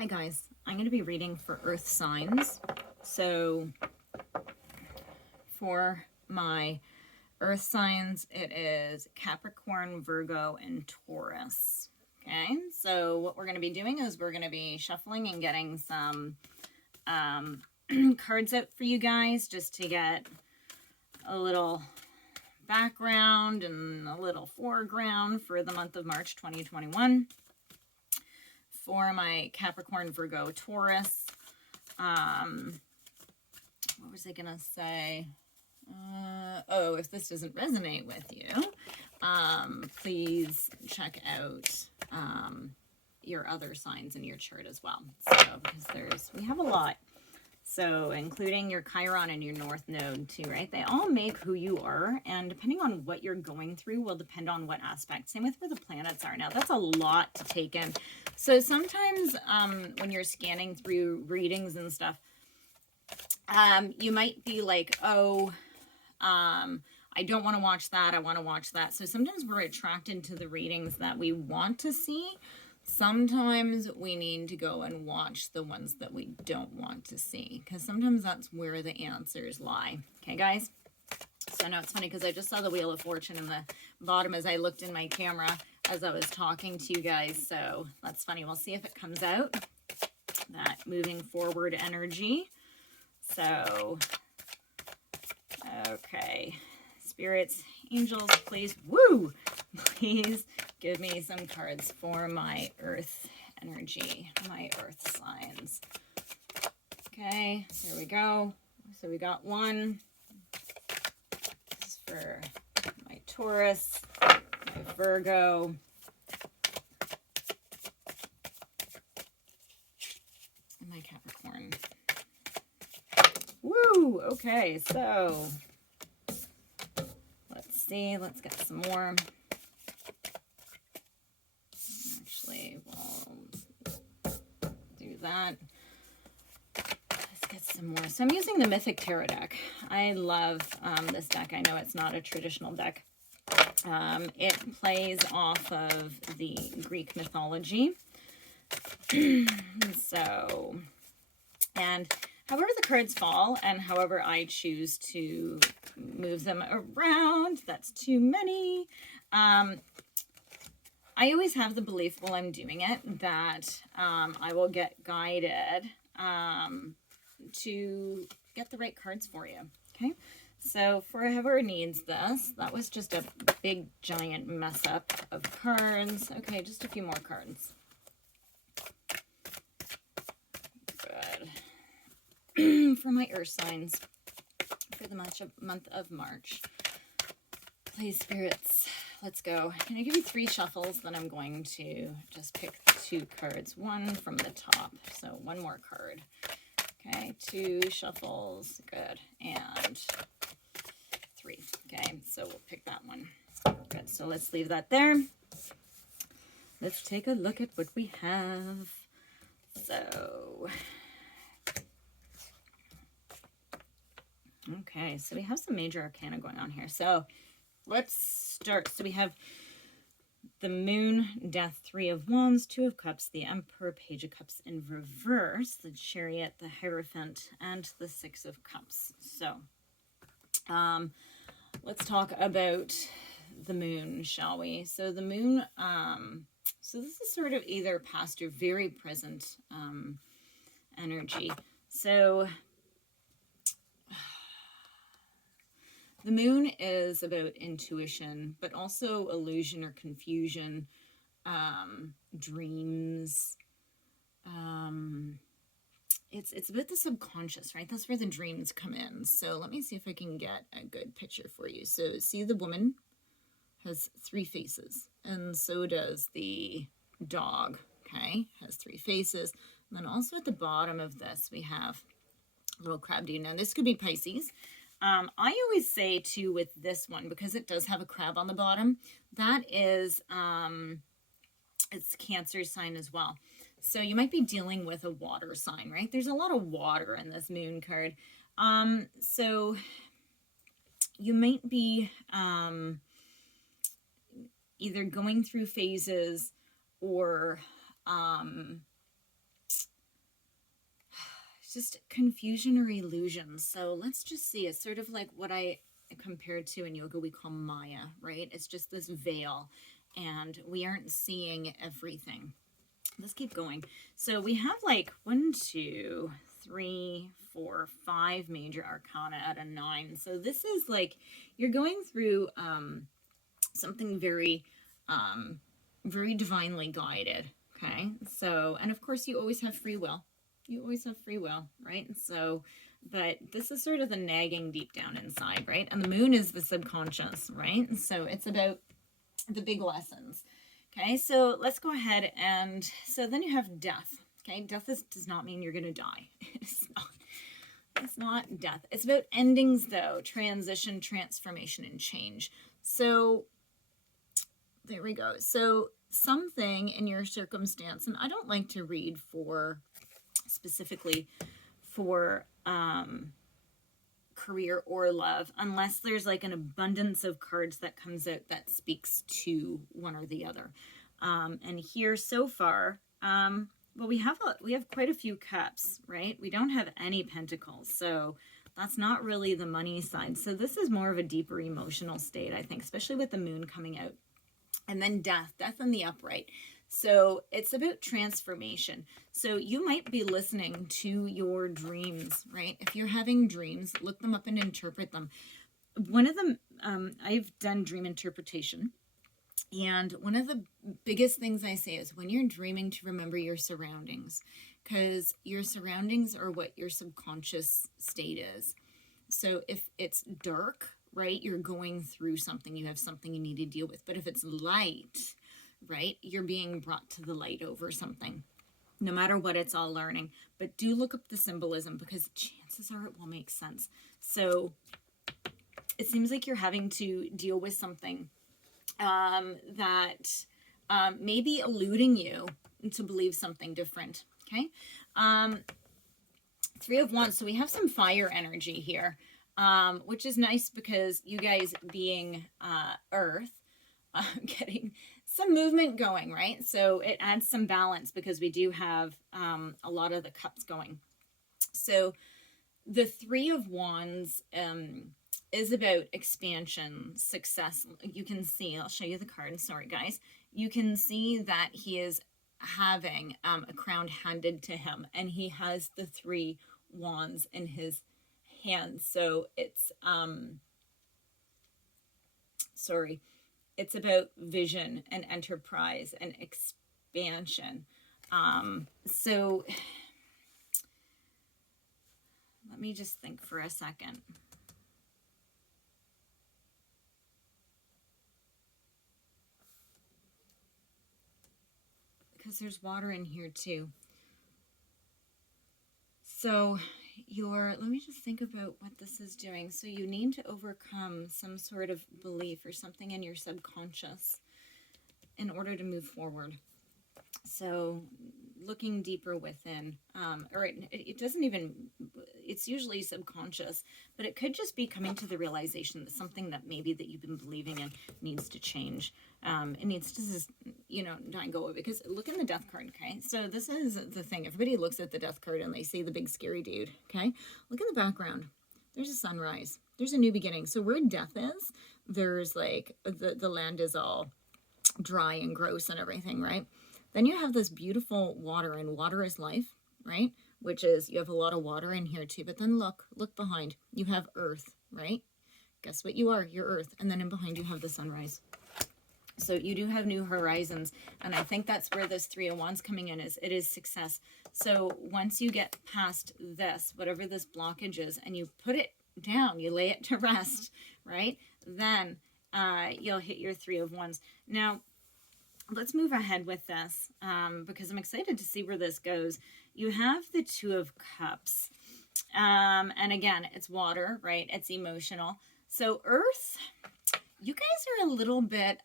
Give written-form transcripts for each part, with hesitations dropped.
Hi guys, I'm going to be reading for earth signs. So for my earth signs, it is Capricorn, Virgo, and Taurus. Okay, so what we're going to be doing is we're going to be shuffling and getting some cards out for you guys just to get a little background and a little foreground for the month of March 2021. For my Capricorn, Virgo, Taurus, what was I going to say? If this doesn't resonate with you, please check out your other signs in your chart as well. So, because we have a lot. So, including your Chiron and your North Node too, right? They all make who you are, and depending on what you're going through will depend on what aspect. Same with where the planets are. Now, that's a lot to take in. So sometimes when you're scanning through readings and stuff, you might be like, I don't want to watch that. I want to watch that. So sometimes we're attracted to the readings that we want to see. Sometimes we need to go and watch the ones that we don't want to see, because sometimes that's where the answers lie. Okay, guys? So now it's funny because I just saw the Wheel of Fortune in the bottom as I looked in my camera as I was talking to you guys. So that's funny. We'll see if it comes out. That moving forward energy. So, okay. Spirits, angels, please, please give me some cards for my earth energy, my earth signs. Okay, there we go. So we got one. This is for my Taurus, my Virgo, and my Capricorn. Woo! Okay, so let's see. Let's get some more. Actually, we'll do that. Let's get some more. So I'm using the Mythic Tarot deck. I love this deck. I know it's not a traditional deck. It plays off of the Greek mythology. So, and however the cards fall and however I choose to move them around, that's too many. I always have the belief while I'm doing it that I will get guided to get the right cards for you. Okay, so for whoever needs this, that was just a big giant mess up of cards. Okay, just a few more cards. Good. For my earth signs for the month of March. Please, spirits, let's go. Can I give you 3 shuffles? Then I'm going to just pick 2 cards. One from the top. So one more card. Okay, 2 shuffles. Good. And 3. Okay, so we'll pick that one. Good. So let's leave that there. Let's take a look at what we have. So, okay, so we have some major arcana going on here. So let's start. So we have the Moon, Death, 3 of Wands, 2 of Cups, the Emperor, Page of Cups in reverse, the Chariot, the Hierophant, and the 6 of Cups. So let's talk about the Moon, shall we? So the Moon, so this is sort of either past or very present energy. So the Moon is about intuition, but also illusion or confusion, dreams. It's about the subconscious, right? That's where the dreams come in. So let me see if I can get a good picture for you. So see, the woman has 3 faces, and so does the dog, okay? Has 3 faces. And then also at the bottom of this, we have a little crab dude. Now, this could be Pisces. I always say, too, with this one, because it does have a crab on the bottom, that is, it's Cancer sign as well. So you might be dealing with a water sign, right? There's a lot of water in this Moon card. So you might be either going through phases or just confusion or illusion. So let's just see. It's sort of like what I compared to in yoga we call Maya, right? It's just this veil, and we aren't seeing everything. Let's keep going. So we have like 1, 2, 3, 4, 5 major arcana out of 9. So this is like you're going through something very very divinely guided. Okay, so, and of course you always have free will. You always have free will, right? So, but this is sort of the nagging deep down inside, right? And the moon is the subconscious, right? So it's about the big lessons. Okay, so let's go ahead, and so then you have death. Okay, death does not mean you're going to die. It's not death. It's about endings, though, transition, transformation, and change. So there we go. So something in your circumstance, and I don't like to read for specifically for career or love unless there's like an abundance of cards that comes out that speaks to one or the other. And here so far, well, we have quite a few cups, right? We don't have any pentacles, so that's not really the money side. So this is more of a deeper emotional state, I think, especially with the moon coming out. And then death in the upright. So it's about transformation. So you might be listening to your dreams, right? If you're having dreams, look them up and interpret them. One of them, I've done dream interpretation. And one of the biggest things I say is when you're dreaming to remember your surroundings, because your surroundings are what your subconscious state is. So if it's dark, right, you're going through something, you have something you need to deal with. But if it's light, right, you're being brought to the light over something. No matter what, it's all learning. But do look up the symbolism, because chances are it will make sense. So it seems like you're having to deal with something that may be eluding you to believe something different. Okay. 3 of Wands. So we have some fire energy here, which is nice because you guys being Earth, getting some movement going, right? So it adds some balance because we do have a lot of the cups going. So the 3 of Wands is about expansion, success. You can see, I'll show you the card. Sorry, guys. You can see that he is having a crown handed to him, and he has the 3 wands in his hands. So it's, it's about vision and enterprise and expansion. So let me just think for a second. Because there's water in here too. So let me just think about what this is doing. So you need to overcome some sort of belief or something in your subconscious in order to move forward. So looking deeper within, or it doesn't even, it's usually subconscious, but it could just be coming to the realization that something that maybe that you've been believing in needs to change. It needs to just, not go away, because look in the death card, okay? So this is the thing. Everybody looks at the death card and they see the big scary dude, okay? Look in the background. There's a sunrise. There's a new beginning. So where death is, there's like, the land is all dry and gross and everything, right? Then you have this beautiful water, and water is life, right? Which is, you have a lot of water in here too. But then look behind. You have earth, right? Guess what you are? You're earth. And then in behind you have the sunrise. So you do have new horizons. And I think that's where this 3 of Wands coming in is. It is success. So once you get past this, whatever this blockage is, and you put it down, you lay it to rest, right? Then you'll hit your 3 of Wands. Now, let's move ahead with this because I'm excited to see where this goes. You have the 2 of Cups. And again, it's water, right? It's emotional. So Earth, you guys are a little bit,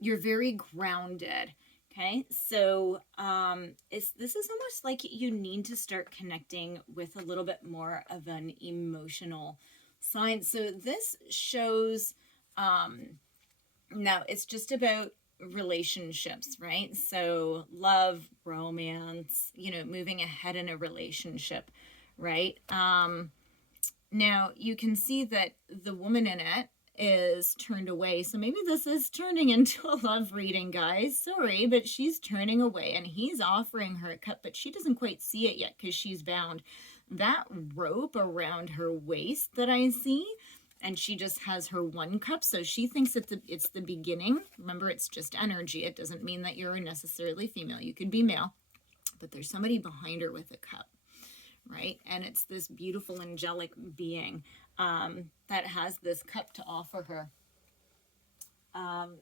you're very grounded. Okay. So this is almost like you need to start connecting with a little bit more of an emotional side. So this shows, now it's just about relationships, right? So love, romance, you know, moving ahead in a relationship, right? Now you can see that the woman in it is turned away. So maybe this is turning into a love reading, guys. Sorry, but she's turning away and he's offering her a cup, but she doesn't quite see it yet because she's bound. That rope around her waist that I see, and she just has her one cup, so she thinks it's the beginning. Remember, it's just energy. It doesn't mean that you're necessarily female. You could be male, but there's somebody behind her with a cup, right? And it's this beautiful angelic being that has this cup to offer her.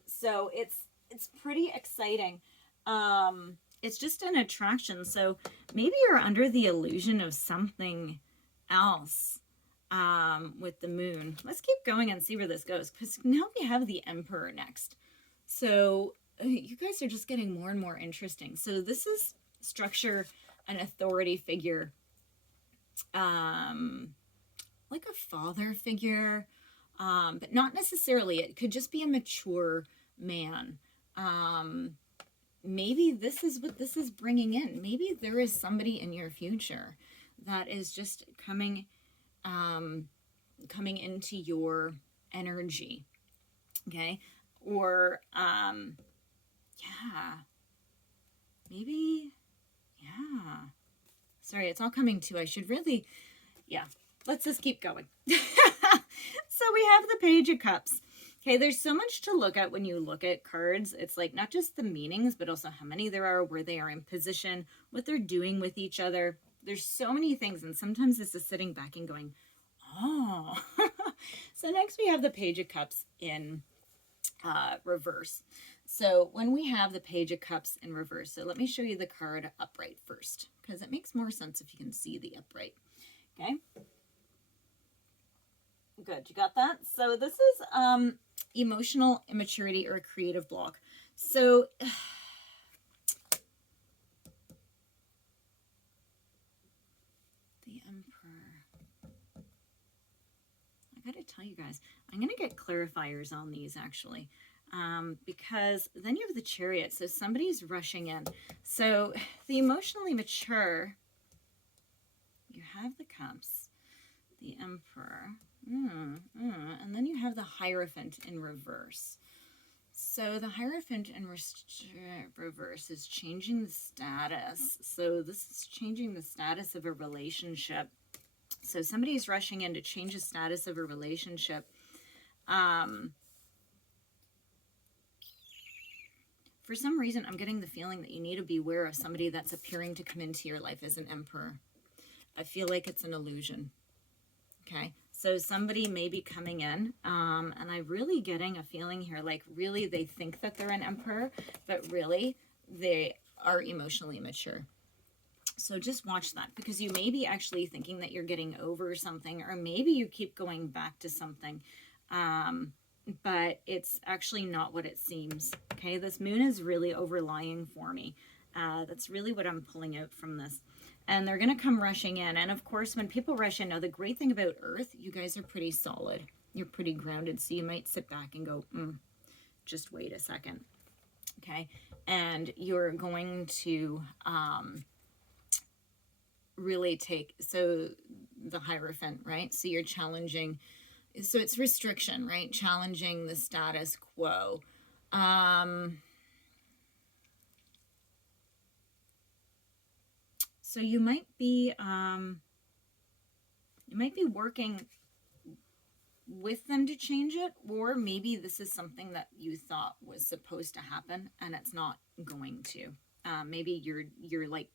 So it's pretty exciting. It's just an attraction. So maybe you're under the illusion of something else with the moon. Let's keep going and see where this goes, because now we have the Emperor next. So you guys are just getting more and more interesting. So this is structure, an authority figure, like a father figure, but not necessarily. It could just be a mature man. Maybe this is what this is bringing in. Maybe there is somebody in your future that is just coming into your energy, okay? Or, yeah, maybe, yeah. Sorry, it's all coming to, I should really, yeah, let's just keep going. So we have the Page of Cups. Okay, there's so much to look at when you look at cards. It's like not just the meanings, but also how many there are, where they are in position, what they're doing with each other. There's so many things, and sometimes this is sitting back and going, oh. So next we have the Page of Cups in reverse. So when we have the Page of Cups in reverse, so let me show you the card upright first, because it makes more sense if you can see the upright. Okay. Good, you got that? So this is emotional immaturity or a creative block. So the Emperor. I gotta tell you guys, I'm gonna get clarifiers on these actually, because then you have the Chariot. So somebody's rushing in. So the emotionally mature, you have the Cups, the Emperor. And then you have the Hierophant in reverse. So the Hierophant in reverse is changing the status. So this is changing the status of a relationship. So somebody's rushing in to change the status of a relationship. For some reason, I'm getting the feeling that you need to be aware of somebody that's appearing to come into your life as an Emperor. I feel like it's an illusion. Okay, so somebody may be coming in, and I'm really getting a feeling here, like really they think that they're an Emperor, but really they are emotionally mature. So just watch that, because you may be actually thinking that you're getting over something, or maybe you keep going back to something, but it's actually not what it seems. Okay, this moon is really overlying for me. That's really what I'm pulling out from this. And they're going to come rushing in. And of course, when people rush in, now the great thing about Earth, you guys are pretty solid. You're pretty grounded. So you might sit back and go, just wait a second. Okay. And you're going to really take, so the Hierophant, right? So you're challenging, so it's restriction, right? Challenging the status quo. So you might be working with them to change it, or maybe this is something that you thought was supposed to happen and it's not going to. Maybe you're like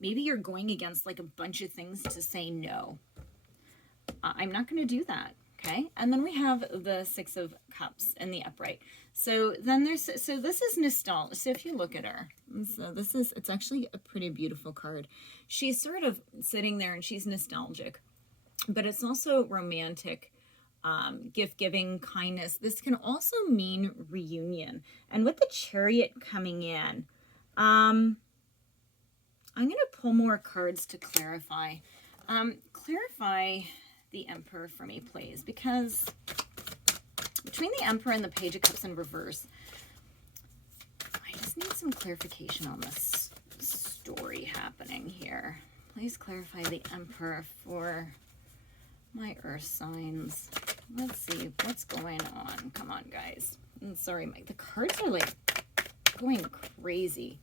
maybe you're going against like a bunch of things to say no. I'm not going to do that. Okay, and then we have the Six of Cups in the upright. So then this is nostalgia. So if you look at her, so it's actually a pretty beautiful card. She's sort of sitting there and she's nostalgic, but it's also romantic, gift giving, kindness. This can also mean reunion. And with the Chariot coming in, I'm going to pull more cards to clarify. Clarify the Emperor for me, please, because between the Emperor and the Page of Cups in reverse, some clarification on this story happening here. Please clarify the Emperor for my earth signs. Let's see what's going on. Come on, guys. I'm sorry, the cards are like going crazy.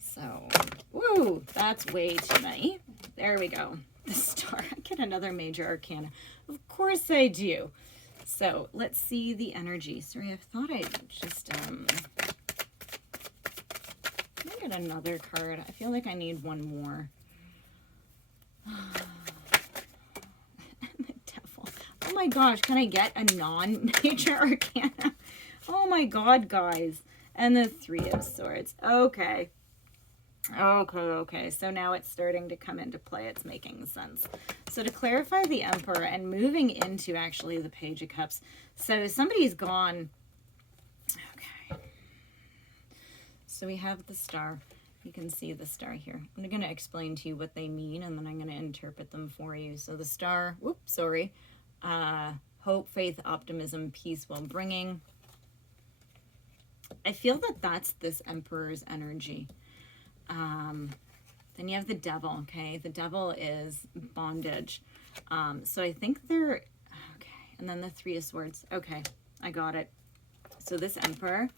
So, woo, that's way too many. There we go. The Star. I get another major arcana. Of course I do. So, let's see the energy. Sorry, I thought I'd just, can I get another card? I feel like I need one more. The Devil. Oh my gosh, can I get a non-major arcana? Oh my god, guys. And the Three of Swords. Okay. Okay. So now it's starting to come into play. It's making sense. So to clarify the Emperor and moving into actually the Page of Cups. So somebody's gone. Okay. So we have the Star. You can see the Star here. I'm going to explain to you what they mean, and then I'm going to interpret them for you. So the Star, whoops, sorry. Hope, faith, optimism, peace while bringing. I feel that that's this Emperor's energy. Then you have the Devil, okay? The Devil is bondage. So I think they're, okay. And then the Three of Swords. Okay, I got it. So this Emperor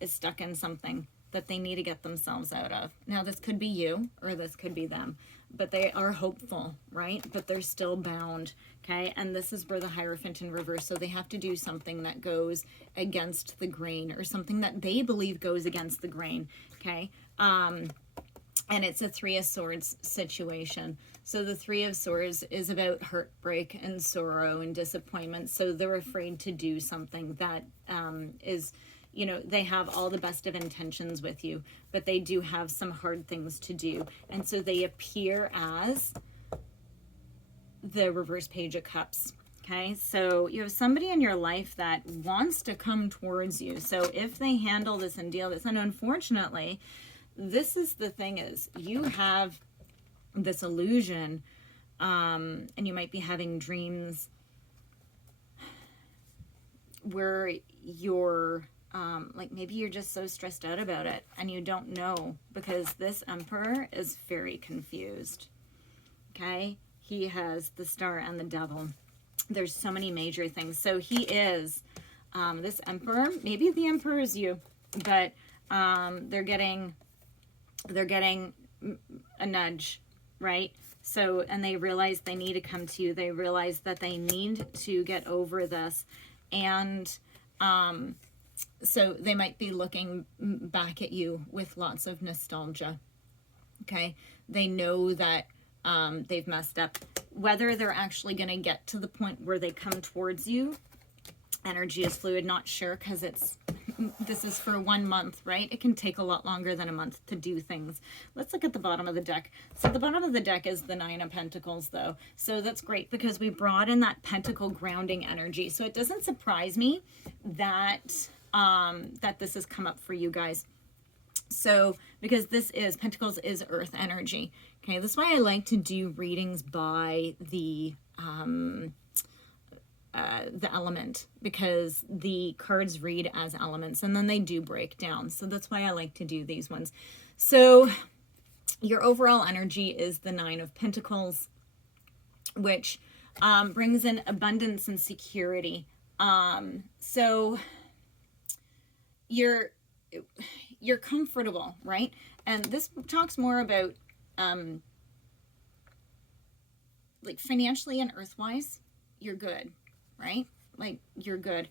is stuck in something that they need to get themselves out of. Now, this could be you, or this could be them, but they are hopeful, right? But they're still bound, okay? And this is where the Hierophant in reverse, so they have to do something that goes against the grain, or something that they believe goes against the grain, okay? And it's a Three of Swords situation. So the Three of Swords is about heartbreak and sorrow and disappointment, so they're afraid to do something that is... You know, they have all the best of intentions with you, but they do have some hard things to do. And so they appear as the reverse Page of Cups. Okay, so you have somebody in your life that wants to come towards you. So if they handle this and deal this, and unfortunately, this is the thing is, you have this illusion, and you might be having dreams where you're like maybe you're just so stressed out about it and you don't know, because this Emperor is very confused. Okay, he has the Star and the Devil. There's so many major things. So he is this Emperor. Maybe the Emperor is you, but they're getting a nudge, right? So, and they realize they need to come to you. They realize that they need to get over this, and so they might be looking back at you with lots of nostalgia. Okay, they know that they've messed up. Whether they're actually going to get to the point where they come towards you, energy is fluid, not sure, because this is for 1 month, right? It can take a lot longer than a month to do things. Let's look at the bottom of the deck. So the bottom of the deck is the Nine of Pentacles, though. So that's great because we brought in that pentacle grounding energy. So it doesn't surprise me that that this has come up for you guys. So because this is Pentacles is earth energy. Okay, that's why I like to do readings by the element, because the cards read as elements and then they do break down. So that's why I like to do these ones. So your overall energy is the Nine of Pentacles, which brings in abundance and security. So you're comfortable, right? And this talks more about like financially and earthwise, you're good, right? Like you're good.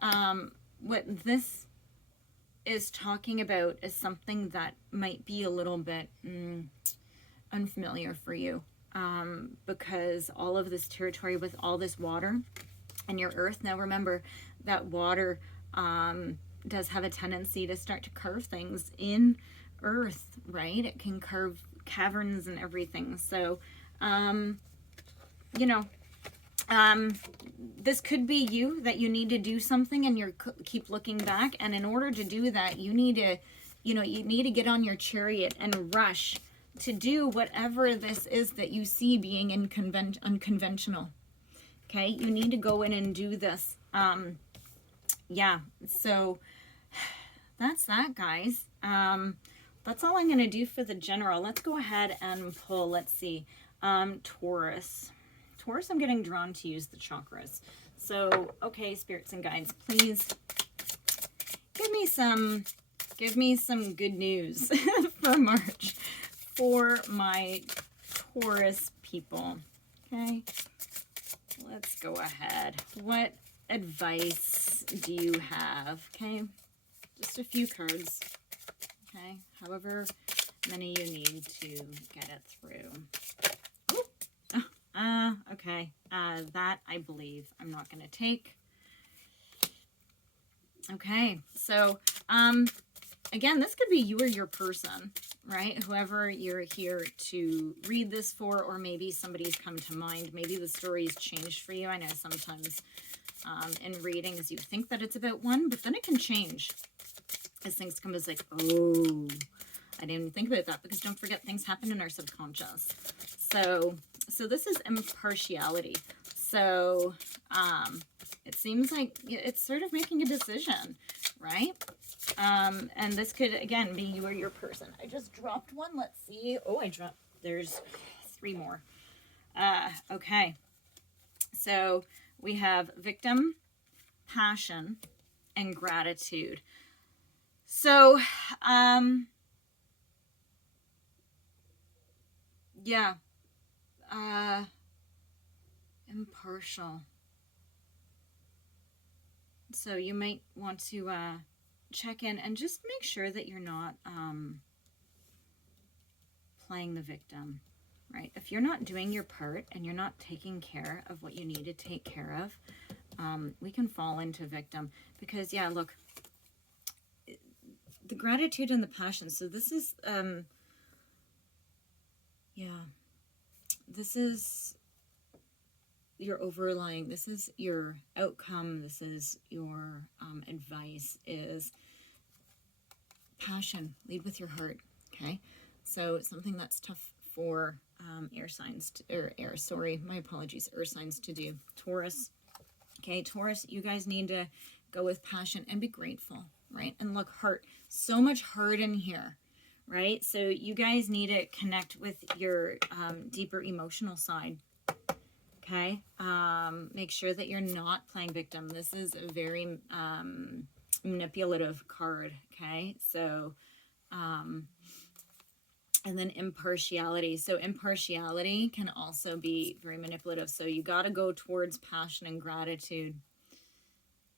What this is talking about is something that might be a little bit unfamiliar for you, because all of this territory with all this water and your earth. Now remember that water does have a tendency to start to carve things in earth, right? It can carve caverns and everything. So, you know, this could be you, that you need to do something and you keep looking back. And in order to do that, you need to, you know, you need to get on your chariot and rush to do whatever this is that you see being unconventional. Okay, you need to go in and do this. Yeah, so that's that, guys. That's all I'm going to do for the general. Let's go ahead and pull, let's see, Taurus. Taurus, I'm getting drawn to use the chakras. So, okay, spirits and guides, please give me some good news for March for my Taurus people. Okay, let's go ahead. What advice do you have? Okay, just a few cards. Okay, however many you need to get it through. Okay, that I believe I'm not going to take. Okay, so, again, this could be you or your person, right? Whoever you're here to read this for, or maybe somebody's come to mind. Maybe the story's changed for you. I know sometimes in readings you think that it's about one, but then it can change as things come as like, oh, I didn't even think about that, because don't forget, things happen in our subconscious. So this is impartiality. So it seems like it's sort of making a decision, right? And this could, again, be you or your person. I just dropped one. Let's see. Oh, there's 3 more. Okay. So we have victim, passion, and gratitude. So, yeah. Impartial. So you might want to check in and just make sure that you're not playing the victim, right? If you're not doing your part and you're not taking care of what you need to take care of, we can fall into victim. Because, yeah, look, the gratitude and the passion. So this is, this is your overlying, this is your outcome, this is your advice, is passion. Lead with your heart, okay? So it's something that's tough for air signs, my apologies, earth signs to do. Taurus, okay, Taurus, you guys need to go with passion and be grateful, right? And look, heart, so much heart in here, right? So you guys need to connect with your deeper emotional side. Okay, make sure that you're not playing victim. This is a very manipulative card, okay? So, and then impartiality. So impartiality can also be very manipulative. So you got to go towards passion and gratitude.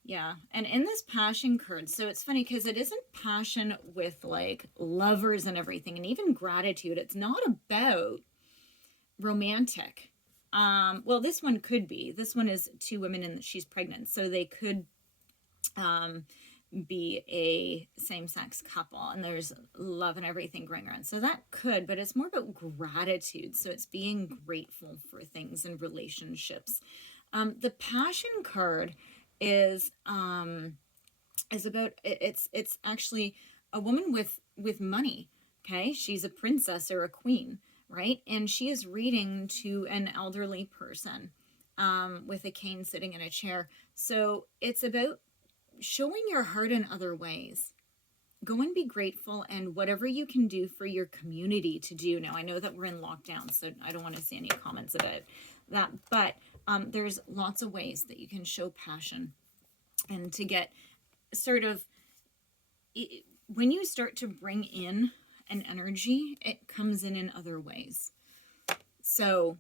Yeah, and in this passion card, so it's funny because it isn't passion with like lovers and everything, and even gratitude. It's not about romantic. Well, this one could be. This one is 2 women and she's pregnant. So they could be a same-sex couple and there's love and everything going around. So that could, but it's more about gratitude. So it's being grateful for things and relationships. The passion card is about, it's actually a woman with money. Okay. She's a princess or a queen. Right? And she is reading to an elderly person with a cane sitting in a chair. So it's about showing your heart in other ways. Go and be grateful, and whatever you can do for your community to do. Now, I know that we're in lockdown, so I don't want to see any comments about that. But there's lots of ways that you can show passion and to get sort of, when you start to bring in an energy, it comes in other ways. So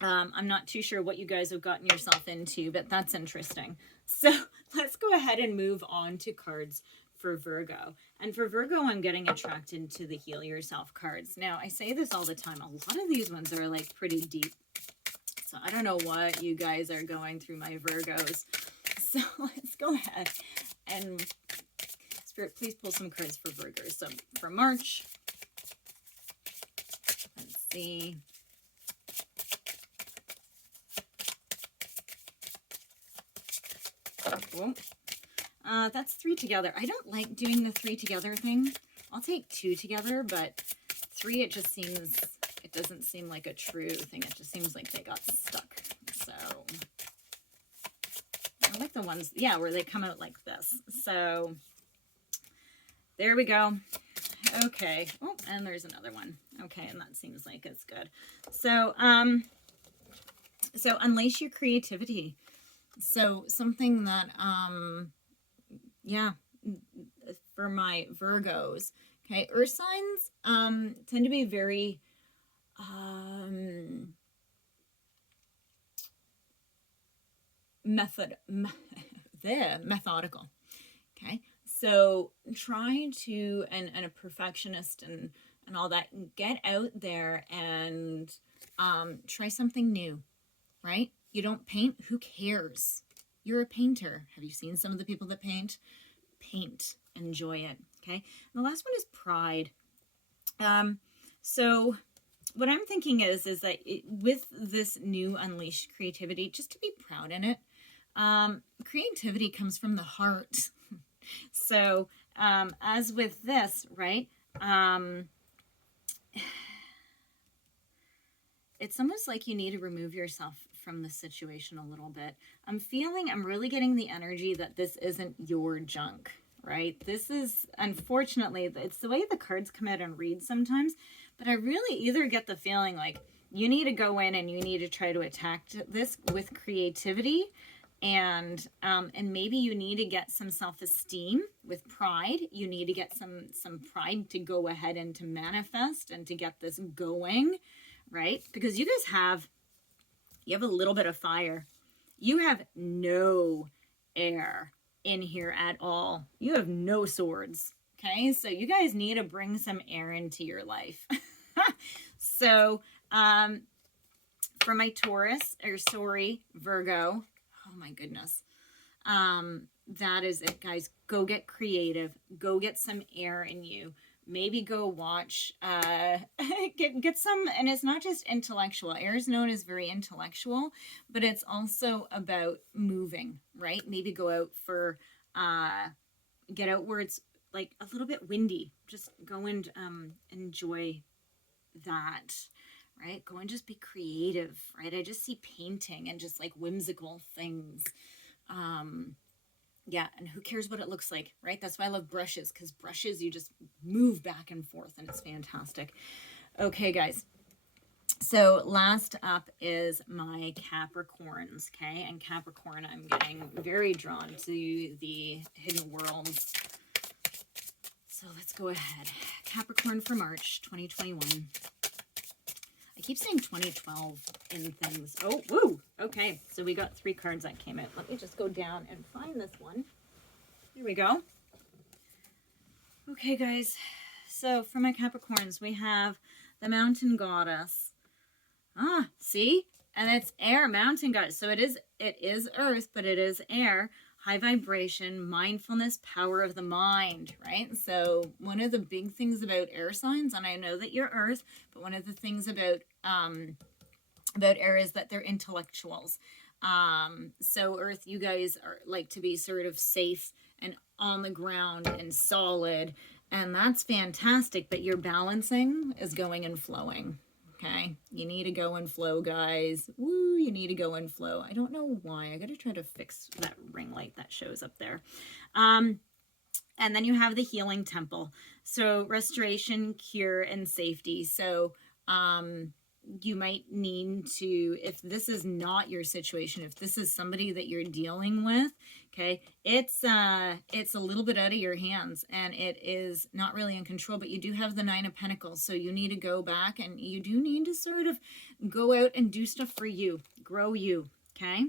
I'm not too sure what you guys have gotten yourself into, but that's interesting. So let's go ahead and move on to cards for Virgo. And for Virgo, I'm getting attracted to the Heal Yourself cards. Now, I say this all the time. A lot of these ones are like pretty deep. So I don't know what you guys are going through, my Virgos. So let's go ahead and Spirit, please pull some cards for Virgos. So for March, let's see. Cool. That's 3 together. I don't like doing the 3 together thing. I'll take 2 together, but 3, it doesn't seem like a true thing. It just seems like they got stuck. So I like the ones, yeah, where they come out like this. So There we go. Okay. Oh, and there's another one. Okay, and that seems like it's good. So, so unleash your creativity. So something that, yeah, for my Virgos, okay, earth signs, tend to be very, methodical. Okay, so try to, and a perfectionist and all that, get out there and try something new, right? You don't paint, who cares? You're a painter. Have you seen some of the people that paint? Paint, enjoy it. Okay, and the last one is pride. So what I'm thinking is that with this new unleashed creativity, just to be proud in it. Creativity comes from the heart. So as with this, right, it's almost like you need to remove yourself from the situation a little bit. I'm really getting the energy that this isn't your junk, right? This is, unfortunately, it's the way the cards come out and read sometimes, but I really either get the feeling like you need to go in and you need to try to attack this with creativity, and maybe you need to get some self-esteem with pride. You need to get some pride to go ahead and to manifest and to get this going, right? Because you guys have a little bit of fire. You have no air in here at all. You have no swords, okay? So you guys need to bring some air into your life. So for my Taurus, or sorry, Virgo, oh my goodness. That is it, guys. Go get creative. Go get some air in you. Maybe go watch, get some, and it's not just intellectual. Air is known as very intellectual, but it's also about moving, right? Maybe go out for, get out where it's like a little bit windy. Just go and enjoy that, right? Go and just be creative, right? I just see painting and just like whimsical things. Yeah, and who cares what it looks like, right? That's why I love brushes, because brushes, you just move back and forth, and it's fantastic. Okay, guys. So last up is my Capricorns, okay? And Capricorn, I'm getting very drawn to the hidden worlds. So let's go ahead. Capricorn for March 2021. I keep saying 2012 in things. Oh, woo! Okay, so we got 3 cards that came out. Let me just go down and find this one. Here we go. Okay, guys. So for my Capricorns, we have the Mountain Goddess. Ah, see? And it's air, Mountain Goddess. So it is earth, but it is air. High vibration, mindfulness, power of the mind, right? So one of the big things about air signs, and I know that you're earth, but one of the things about air is that they're intellectuals. So earth, you guys are like to be sort of safe and on the ground and solid, and that's fantastic, but your balancing is going and flowing. Okay, you need to go and flow, guys. Woo, you need to go and flow. I don't know why. I got to try to fix that ring light that shows up there. And then you have the healing temple. So restoration, cure, and safety. So you might need to, if this is not your situation, if this is somebody that you're dealing with, okay, it's a little bit out of your hands and it is not really in control, but you do have the 9 of Pentacles. So you need to go back and you do need to sort of go out and do stuff for you, grow you, okay?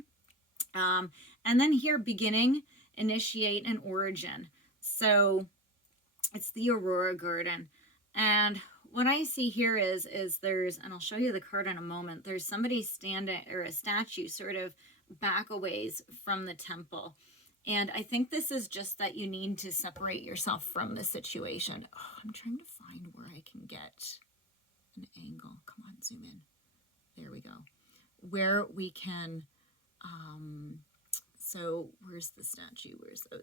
And then here, beginning, initiate, and origin. So it's the Aurora Garden. And what I see here is there's, and I'll show you the card in a moment, there's somebody standing, or a statue sort of back a ways from the temple. And I think this is just that you need to separate yourself from the situation. Oh, I'm trying to find where I can get an angle. Come on, zoom in. There we go. Where we can, so where's the statue?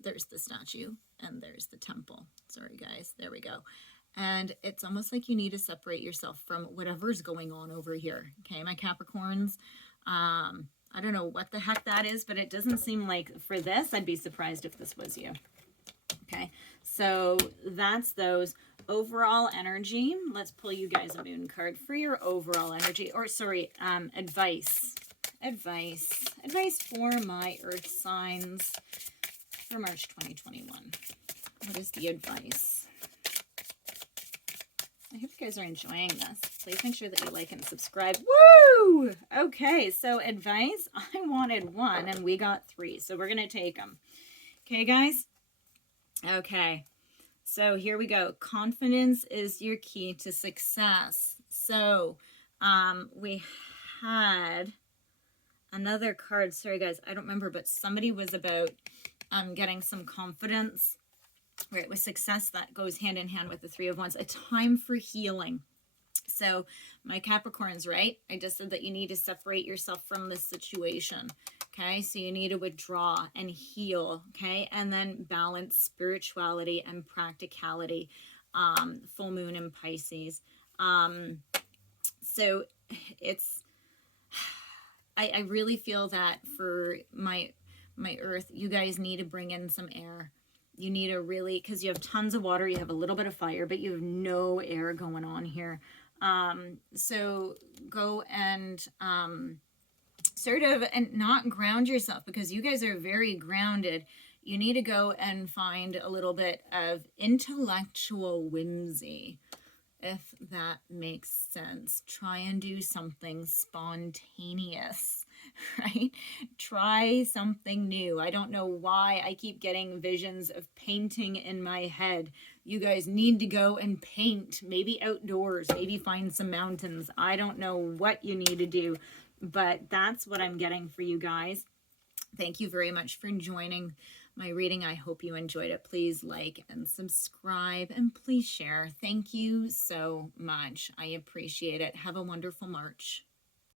There's the statue and there's the temple. Sorry, guys. There we go. And it's almost like you need to separate yourself from whatever's going on over here. Okay, my Capricorns. I don't know what the heck that is, but it doesn't seem like for this, I'd be surprised if this was you. Okay, So that's those. Overall energy. Let's pull you guys a moon card for your overall energy. Or sorry, advice. Advice for my earth signs for March 2021. What is the advice? I hope you guys are enjoying this. Please make sure that you like and subscribe. Woo! Okay, so advice. I wanted 1 and we got 3. So we're going to take them. Okay, guys? Okay. So here we go. Confidence is your key to success. So we had another card. Sorry, guys. I don't remember, but somebody was about getting some confidence. Right, with success, that goes hand in hand with the 3 of Wands. A time for healing. So my Capricorns, right? I just said that you need to separate yourself from this situation. Okay, so you need to withdraw and heal. Okay, and then balance spirituality and practicality. Full moon in Pisces. So it's, I really feel that for my earth, you guys need to bring in some air. You need to really, because you have tons of water, you have a little bit of fire, but you have no air going on here. So go and sort of, and not ground yourself, because you guys are very grounded. You need to go and find a little bit of intellectual whimsy, if that makes sense. Try and do something spontaneous, right? Try something new. I don't know why I keep getting visions of painting in my head. You guys need to go and paint, maybe outdoors, maybe find some mountains. I don't know what you need to do, but that's what I'm getting for you guys. Thank you very much for joining my reading. I hope you enjoyed it. Please like and subscribe, and please share. Thank you so much. I appreciate it. Have a wonderful March.